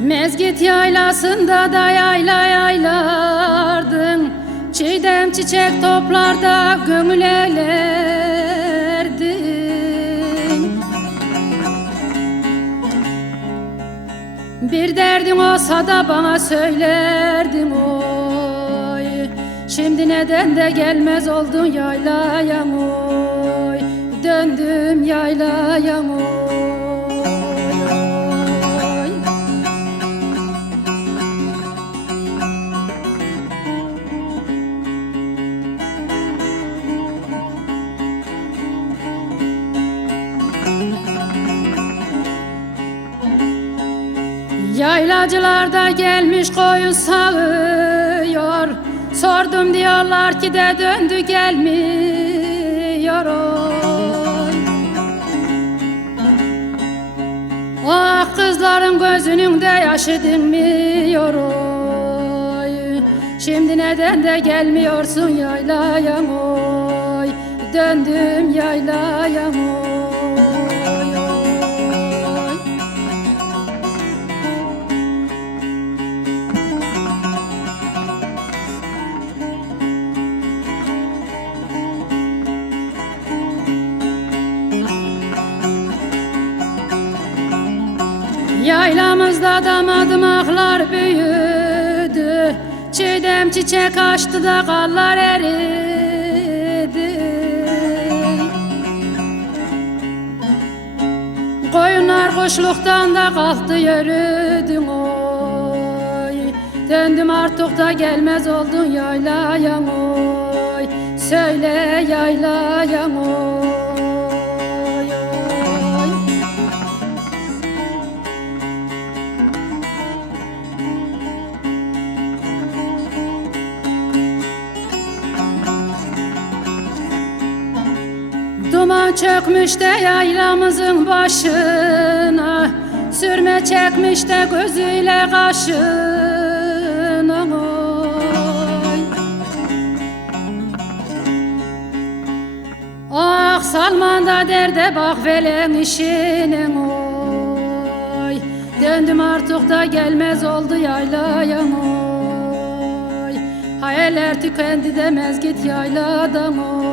Mezgit yaylasında da yayla yaylardın. Çiğdem çiçek toplarda gömül elerdin Bir derdin olsa da bana söylerdin oy. Şimdi neden de gelmez oldun yaylaya oy? Döndüm yaylaya oy Yaylacılar da gelmiş koyun sağıyor. Sordum diyorlar ki de döndü gelmiyor oy. Ah kızların gözünün de yaşı dinmiyor oy. Şimdi neden de gelmiyorsun yaylaya oy? Döndüm yaylaya oy, Yaylamızda damadımaklar büyüdü. Çiğdem çiçek açtı da kallar eridi. Koyunlar kuşluktan da kalktı yürüdüm oy. Döndüm artık da gelmez oldun yaylaya oy. Söyle yaylaya oy, çökmüş de yaylamızın başına. Sürme çekmiş de gözüyle kaşına. Oy. Ah Salman da derde bak velen işine. Oy. Döndüm artık da gelmez oldu yaylaya. Oy. Hayaller tükendi demez git yayladan oy